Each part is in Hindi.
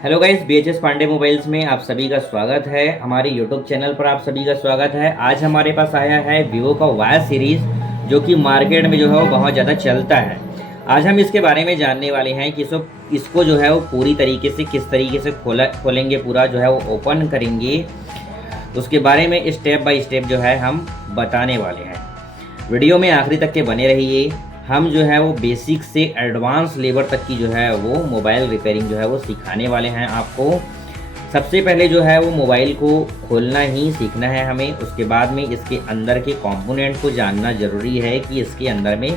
Hello guys, BHS Pandey mobiles में आप सभी का स्वागत है। हमारे यूट्यूब चैनल पर आप सभी का स्वागत है। आज हमारे पास आया है वीवो का वाई सीरीज़, जो कि मार्केट में जो है वो बहुत ज़्यादा चलता है। आज हम इसके बारे में जानने वाले हैं कि इसको जो है वो पूरी तरीके से किस तरीके से खोलेंगे, पूरा जो है वो ओपन करेंगे, उसके बारे में स्टेप बाय स्टेप जो है हम बताने वाले हैं। वीडियो में आखिरी तक के बने रहिए। हम जो है वो बेसिक से एडवांस लेवल तक की जो है वो मोबाइल रिपेयरिंग जो है वो सिखाने वाले हैं आपको। सबसे पहले जो है वो मोबाइल को खोलना ही सीखना है हमें। उसके बाद में इसके अंदर के कंपोनेंट को जानना ज़रूरी है कि इसके अंदर में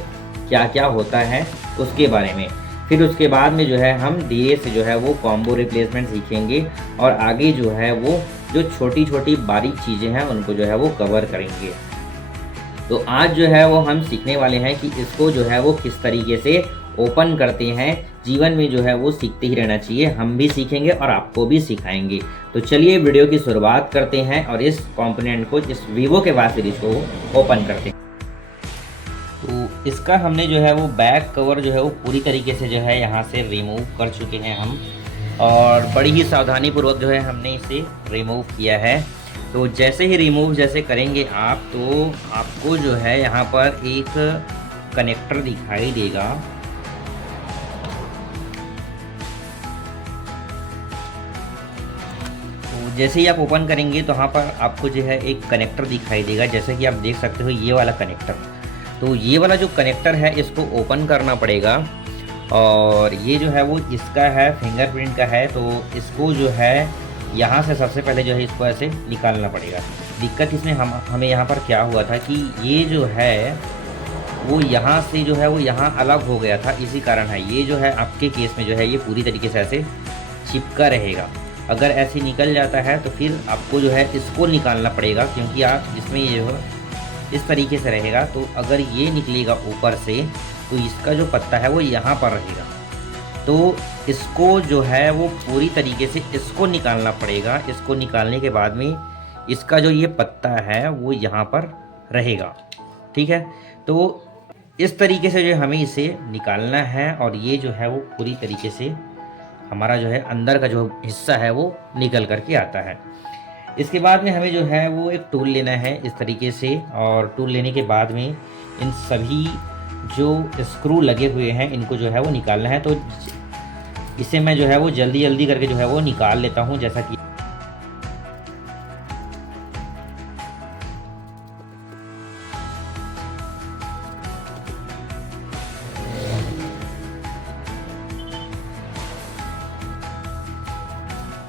क्या क्या होता है उसके बारे में। फिर उसके बाद में जो है हम धीरे से जो है वो कॉम्बो रिप्लेसमेंट सीखेंगे और आगे जो है वो जो छोटी छोटी बारीक चीज़ें हैं उनको जो है वो कवर करेंगे। तो आज जो है वो हम सीखने वाले हैं कि इसको जो है वो किस तरीके से ओपन करते हैं। जीवन में जो है वो सीखते ही रहना चाहिए। हम भी सीखेंगे और आपको भी सिखाएंगे। तो चलिए वीडियो की शुरुआत करते हैं और इस कंपोनेंट को, इस वीवो के वाई सीरीज को ओपन करते हैं। तो इसका हमने जो है वो बैक कवर जो है वो पूरी तरीके से जो है यहाँ से रिमूव कर चुके हैं हम, और बड़ी ही सावधानी पूर्वक जो है हमने इसे रिमूव किया है। तो जैसे ही रिमूव जैसे करेंगे आप, तो आपको जो है यहाँ पर एक कनेक्टर दिखाई देगा। तो जैसे ही आप ओपन करेंगे तो यहाँ पर आपको जो है एक कनेक्टर दिखाई देगा, जैसे कि आप देख सकते हो ये वाला कनेक्टर। तो ये वाला जो कनेक्टर है इसको ओपन करना पड़ेगा, और ये जो है वो इसका है, फिंगरप्रिंट का है। तो इसको जो है यहाँ से सबसे पहले जो है इसको ऐसे निकालना पड़ेगा। दिक्कत इसमें हमें यहाँ पर क्या हुआ था कि ये जो है वो यहाँ से जो है वो यहाँ अलग हो गया था, इसी कारण है। ये जो है आपके केस में जो है ये पूरी तरीके से ऐसे चिपका रहेगा। अगर ऐसे निकल जाता है तो फिर आपको जो है इसको निकालना पड़ेगा, क्योंकि आप इसमें ये जो इस तरीके से रहेगा। तो अगर ये निकलेगा ऊपर से तो इसका जो पत्ता है वो यहाँ पर रहेगा। तो इसको जो है वो पूरी तरीके से इसको निकालना पड़ेगा। इसको निकालने के बाद में इसका जो ये पत्ता है वो यहाँ पर रहेगा, ठीक है। तो इस तरीके से जो हमें इसे निकालना है, और ये जो है वो पूरी तरीके से हमारा जो है अंदर का जो हिस्सा है वो निकल करके आता है। इसके बाद में हमें जो है वो एक टूल लेना है इस तरीके से, और टूल लेने के बाद में इन सभी जो स्क्रू लगे हुए हैं इनको जो है वो निकालना है। तो इसे मैं जो है वो जल्दी जल्दी करके जो है वो निकाल लेता हूँ, जैसा कि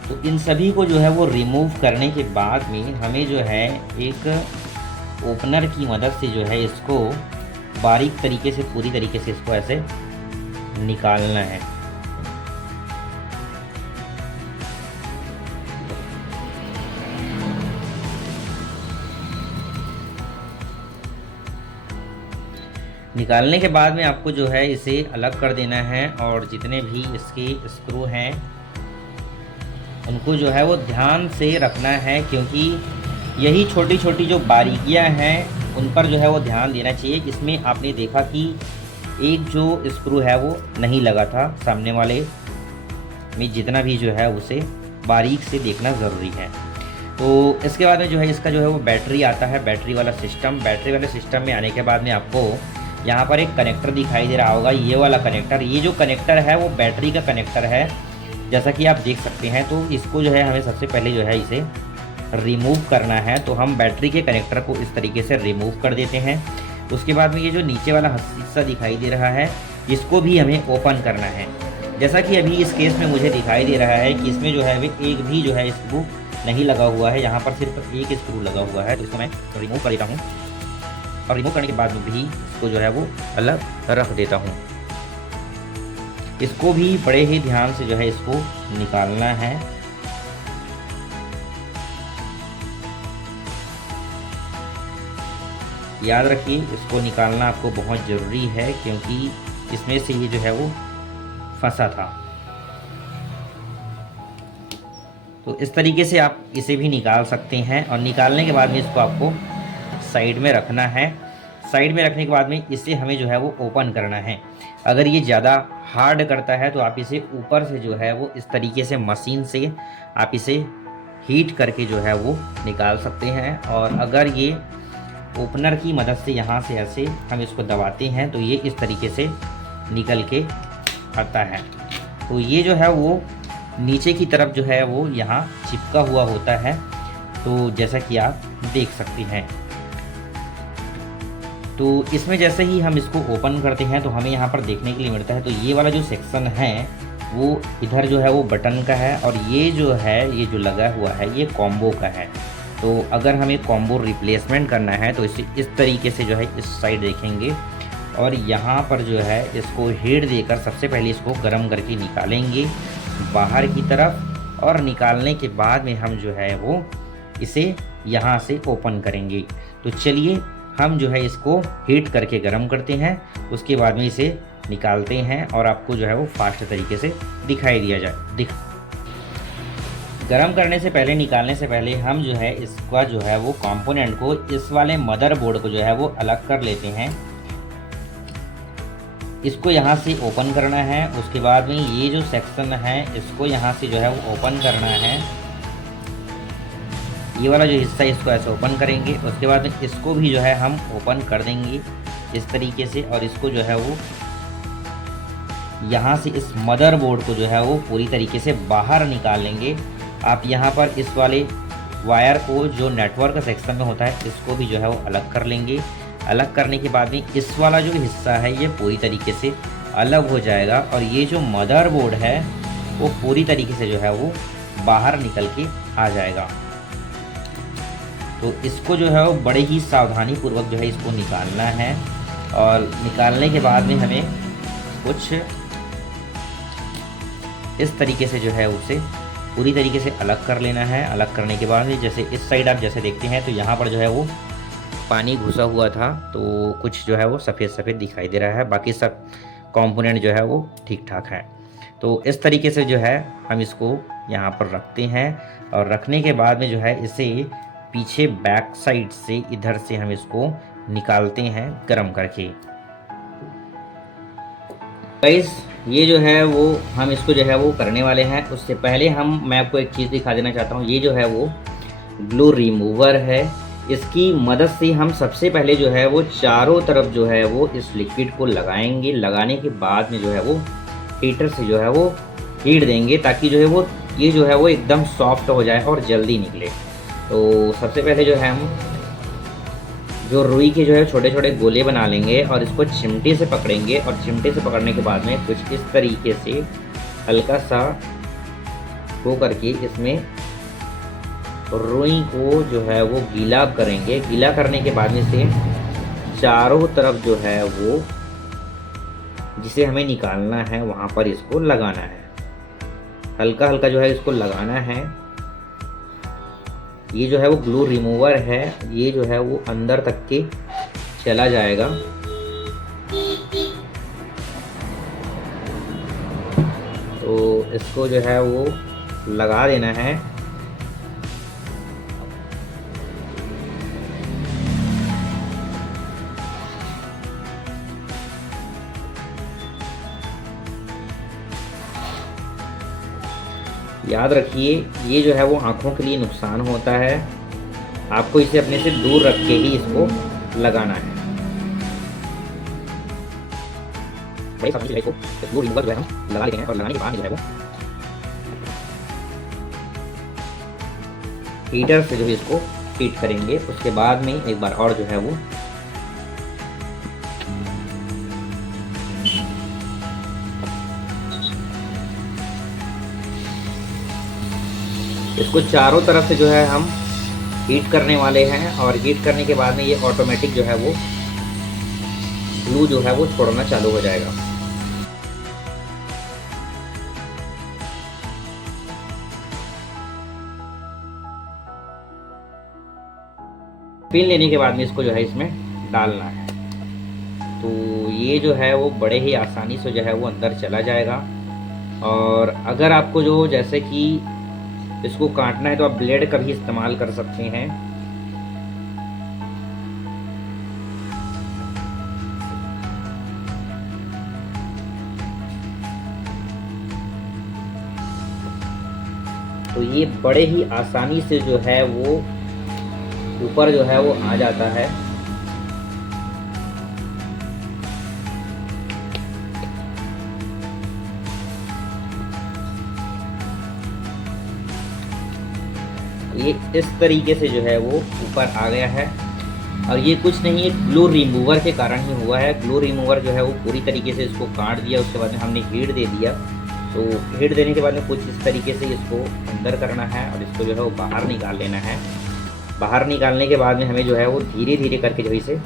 तो इन सभी को जो है वो रिमूव करने के बाद में हमें जो है एक ओपनर की मदद से जो है इसको बारीक तरीके से, पूरी तरीके से इसको ऐसे निकालना है। निकालने के बाद में आपको जो है इसे अलग कर देना है, और जितने भी इसके स्क्रू हैं उनको जो है वो ध्यान से रखना है, क्योंकि यही छोटी छोटी जो बारीकियां हैं उन पर जो है वो ध्यान देना चाहिए। इसमें आपने देखा कि एक जो स्क्रू है वो नहीं लगा था, सामने वाले में जितना भी जो है उसे बारीक से देखना ज़रूरी है। तो इसके बाद में जो है इसका जो है वो बैटरी आता है, बैटरी वाला सिस्टम में आने के बाद में आपको यहाँ पर एक कनेक्टर दिखाई दे रहा होगा, ये वाला कनेक्टर। ये जो कनेक्टर है वो बैटरी का कनेक्टर है, जैसा कि आप देख सकते हैं। तो इसको जो है हमें सबसे पहले जो है इसे रिमूव करना है। तो हम बैटरी के कनेक्टर को इस तरीके से रिमूव कर देते हैं। उसके बाद में ये जो नीचे वाला हिस्सा दिखाई दे रहा है इसको भी हमें ओपन करना है। जैसा कि अभी इस केस में मुझे दिखाई दे रहा है कि इसमें जो है एक भी जो है स्क्रू नहीं लगा हुआ है, यहाँ पर सिर्फ एक स्क्रू लगा हुआ है। तो इसको मैं रिमूव कर देता हूँ, और रिमूव करने के बाद में भी इसको जो है वो अलग रख देता हूँ। इसको भी बड़े ही ध्यान से जो है इसको निकालना है। याद रखिए इसको निकालना आपको बहुत ज़रूरी है, क्योंकि इसमें से ये जो है वो फंसा था। तो इस तरीके से आप इसे भी निकाल सकते हैं, और निकालने के बाद में इसको आपको साइड में रखना है। साइड में रखने के बाद में इसे हमें जो है वो ओपन करना है। अगर ये ज़्यादा हार्ड करता है तो आप इसे ऊपर से जो है वो इस तरीके से मशीन से आप इसे हीट करके जो है वो निकाल सकते हैं। और अगर ये ओपनर की मदद से यहाँ से ऐसे हम इसको दबाते हैं तो ये इस तरीके से निकल के आता है। तो ये जो है वो नीचे की तरफ जो है वो यहाँ चिपका हुआ होता है, तो जैसा कि आप देख सकते हैं। तो इसमें जैसे ही हम इसको ओपन करते हैं तो हमें यहाँ पर देखने के लिए मिलता है, तो ये वाला जो सेक्शन है वो इधर जो है वो बटन का है, और ये जो है ये जो लगा हुआ है ये कॉम्बो का है। तो अगर हमें कॉम्बो रिप्लेसमेंट करना है तो इस तरीके से जो है इस साइड देखेंगे, और यहाँ पर जो है इसको हीट देकर सबसे पहले इसको गर्म करके निकालेंगे बाहर की तरफ, और निकालने के बाद में हम जो है वो इसे यहाँ से ओपन करेंगे। तो चलिए हम जो है इसको हीट करके गर्म करते हैं, उसके बाद में इसे निकालते हैं और आपको जो है वो फास्ट तरीके से दिखाई दिया जाए। गरम करने से पहले, निकालने से पहले हम जो है इसका जो है वो कंपोनेंट को, इस वाले मदरबोर्ड को जो है वो अलग कर लेते हैं। इसको यहाँ से ओपन करना है, उसके बाद में ये जो सेक्शन है इसको यहाँ से जो है वो ओपन करना है। ये वाला जो हिस्सा है इसको ऐसे ओपन करेंगे, उसके बाद में इसको भी जो है हम ओपन कर देंगे इस तरीके से, और इसको जो है वो यहाँ से इस मदरबोर्ड को जो है वो पूरी तरीके से बाहर निकाल लेंगे। आप यहाँ पर इस वाले वायर को जो नेटवर्क सेक्शन में होता है इसको भी जो है वो अलग कर लेंगे। अलग करने के बाद में इस वाला जो हिस्सा है ये पूरी तरीके से अलग हो जाएगा, और ये जो मदरबोर्ड है वो पूरी तरीके से जो है वो बाहर निकल के आ जाएगा। तो इसको जो है वो बड़े ही सावधानी पूर्वक जो है इसको निकालना है, और निकालने के बाद में हमें कुछ इस तरीके से जो है उसे पूरी तरीके से अलग कर लेना है। अलग करने के बाद में जैसे इस साइड आप जैसे देखते हैं तो यहाँ पर जो है वो पानी घुसा हुआ था, तो कुछ जो है वो सफ़ेद सफ़ेद दिखाई दे रहा है, बाकी सब कंपोनेंट जो है वो ठीक ठाक है। तो इस तरीके से जो है हम इसको यहाँ पर रखते हैं, और रखने के बाद में जो है इसे पीछे बैक साइड से इधर से हम इसको निकालते हैं गरम करके। गाइस ये जो है वो हम इसको जो है वो करने वाले हैं, उससे पहले मैं आपको एक चीज़ दिखा देना चाहता हूँ। ये जो है वो ग्लू रिमूवर है, इसकी मदद से हम सबसे पहले जो है वो चारों तरफ जो है वो इस लिक्विड को लगाएंगे। लगाने के बाद में जो है वो हीटर से जो है वो हीट देंगे, ताकि जो है वो ये जो है वो एकदम सॉफ्ट हो जाए और जल्दी निकले। तो सबसे पहले जो है हम जो रुई के जो है छोटे छोटे गोले बना लेंगे, और इसको चिमटे से पकड़ेंगे, और चिमटे से पकड़ने के बाद में कुछ इस तरीके से हल्का सा हो करके इसमें रुई को जो है वो गीला करेंगे। गीला करने के बाद में से चारों तरफ जो है वो जिसे हमें निकालना है वहाँ पर इसको लगाना है। हल्का हल्का जो है इसको लगाना है। ये जो है वो ग्लू रिमूवर है, ये जो है वो अंदर तक के चला जाएगा। तो इसको जो है वो लगा देना है। याद रखिए ये जो है वो आँखों के लिए नुकसान होता है, आपको इसे अपने से दूर रख के ही इसको लगाना है। भाई सबसे इसको ग्लू रिमूवर जो है हम लगा लेते हैं, और लगाने के बाद जो है वो हीटर से जो है इसको हीट करेंगे। उसके बाद में एक बार और जो है वो इसको चारों तरफ से जो है हम हीट करने वाले हैं, और हीट करने के बाद में ये ऑटोमेटिक जो है वो ग्लू जो है वो छोड़ना चालू हो जाएगा। पिन लेने के बाद में इसको जो है इसमें डालना है। तो ये जो है वो बड़े ही आसानी से जो है वो अंदर चला जाएगा। और अगर आपको जो जैसे कि इसको काटना है तो आप ब्लेड का भी इस्तेमाल कर सकते हैं। तो ये बड़े ही आसानी से जो है वो ऊपर जो है वो आ जाता है। ये इस तरीके से जो है वो ऊपर आ गया है। और ये कुछ नहीं, एक ग्लू रिमूवर के कारण ही हुआ है। ग्लू रिमूवर जो है वो पूरी तरीके से इसको काट दिया, उसके बाद में हमने हीट दे दिया। तो हीट देने के बाद में कुछ इस तरीके से इसको अंदर करना है और इसको जो है वो बाहर निकाल लेना है। बाहर निकालने के बाद में हमें जो है वो धीरे धीरे करके जो इसे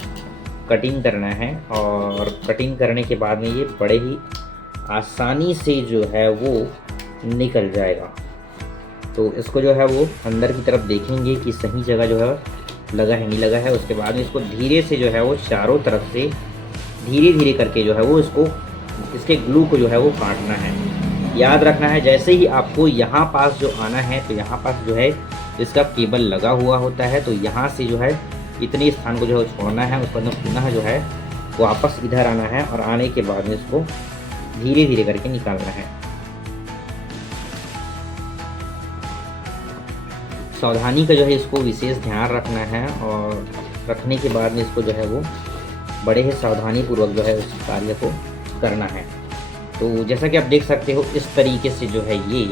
कटिंग करना है। और कटिंग करने के बाद में ये बड़े ही आसानी से जो है वो निकल जाएगा। तो इसको जो है वो अंदर की तरफ देखेंगे कि सही जगह जो है लगा है नहीं लगा है। उसके बाद में इसको धीरे से जो है वो चारों तरफ से धीरे धीरे करके जो है वो इसके ग्लू को जो है वो काटना है। याद रखना है, जैसे ही आपको यहाँ पास जो आना है तो यहाँ पास जो है इसका केबल लगा हुआ होता है। तो यहाँ से जो है इतने स्थान को जो है छोड़ना है, उसके बाद पुनः जो है वापस इधर आना है और आने के बाद में इसको धीरे धीरे करके निकालना है। सावधानी का जो है इसको विशेष ध्यान रखना है और रखने के बाद में इसको जो है वो बड़े ही सावधानी पूर्वक जो है उस कार्य को करना है। तो जैसा कि आप देख सकते हो इस तरीके से जो है ये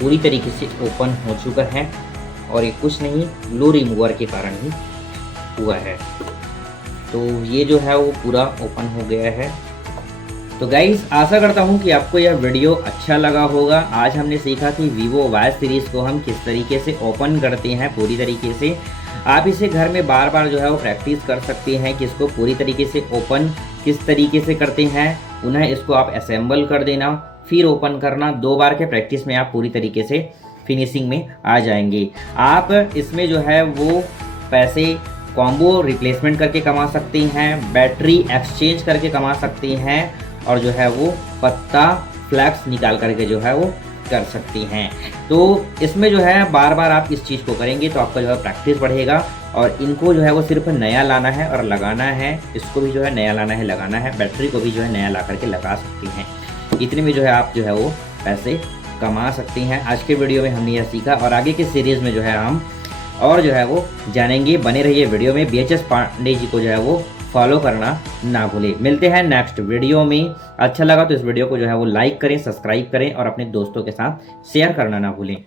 पूरी तरीके से ओपन हो चुका है और ये कुछ नहीं ग्लू रिमूवर के कारण ही हुआ है। तो ये जो है वो पूरा ओपन हो गया है। तो गाइस, आशा करता हूँ कि आपको यह वीडियो अच्छा लगा होगा। आज हमने सीखा कि वीवो वाई सीरीज़ को हम किस तरीके से ओपन करते हैं पूरी तरीके से। आप इसे घर में बार बार जो है वो प्रैक्टिस कर सकते हैं कि इसको पूरी तरीके से ओपन किस तरीके से करते हैं। पुनः इसको आप असेंबल कर देना, फिर ओपन करना। 2 बार के प्रैक्टिस में आप पूरी तरीके से फिनिशिंग में आ जाएंगे। आप इसमें जो है वो पैसे कॉम्बो रिप्लेसमेंट करके कमा सकते हैं, बैटरी एक्सचेंज करके कमा सकते हैं और जो है वो पत्ता फ्लैक्स निकाल करके जो है वो कर सकती हैं। तो इसमें जो है बार बार आप इस चीज़ को करेंगे तो आपका जो है प्रैक्टिस बढ़ेगा। और इनको जो है वो सिर्फ नया लाना है और लगाना है। इसको भी जो है नया लाना है, लगाना है। बैटरी को भी जो है नया ला करके लगा सकती हैं। इतने में जो है आप जो है वो पैसे कमा सकती हैं। आज के वीडियो में हमने यह सीखा और आगे के सीरीज़ में जो है हम और जो है वो जानेंगे। बने रहिए वीडियो में। BHS पांडे जी को जो है वो फॉलो करना ना भूलें। मिलते हैं नेक्स्ट वीडियो में। अच्छा लगा तो इस वीडियो को जो है वो लाइक करें, सब्सक्राइब करें और अपने दोस्तों के साथ शेयर करना ना भूलें।